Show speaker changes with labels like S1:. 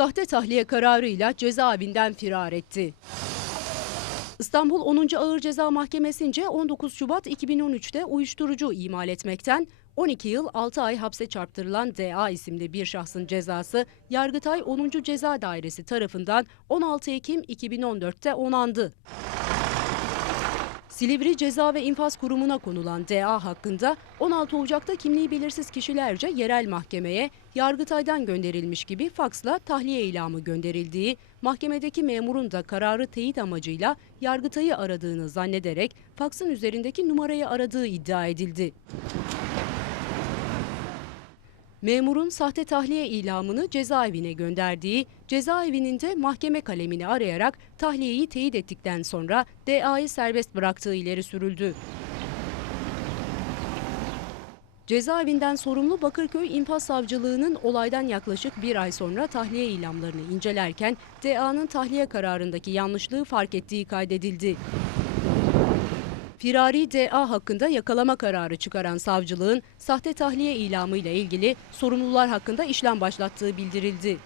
S1: sahte tahliye kararıyla cezaevinden firar etti. İstanbul 10. Ağır Ceza Mahkemesi'nce 19 Şubat 2013'te uyuşturucu imal etmekten 12 yıl 6 ay hapse çarptırılan DA isimli bir şahsın cezası Yargıtay 10. Ceza Dairesi tarafından 16 Ekim 2014'te onandı. Silivri Ceza ve İnfaz Kurumu'na konulan DA hakkında 16 Ocak'ta kimliği belirsiz kişilerce yerel mahkemeye Yargıtay'dan gönderilmiş gibi faksla tahliye ilamı gönderildiği, mahkemedeki memurun da kararı teyit amacıyla Yargıtay'ı aradığını zannederek faksın üzerindeki numarayı aradığı iddia edildi. Memurun sahte tahliye ilamını cezaevine gönderdiği, cezaevinin de mahkeme kalemini arayarak tahliyeyi teyit ettikten sonra DA'yı serbest bıraktığı ileri sürüldü. Cezaevinden sorumlu Bakırköy İnfaz Savcılığı'nın olaydan yaklaşık bir ay sonra tahliye ilamlarını incelerken DA'nın tahliye kararındaki yanlışlığı fark ettiği kaydedildi. Firari DA hakkında yakalama kararı çıkaran savcılığın sahte tahliye ilamı ile ilgili sorumlular hakkında işlem başlattığı bildirildi.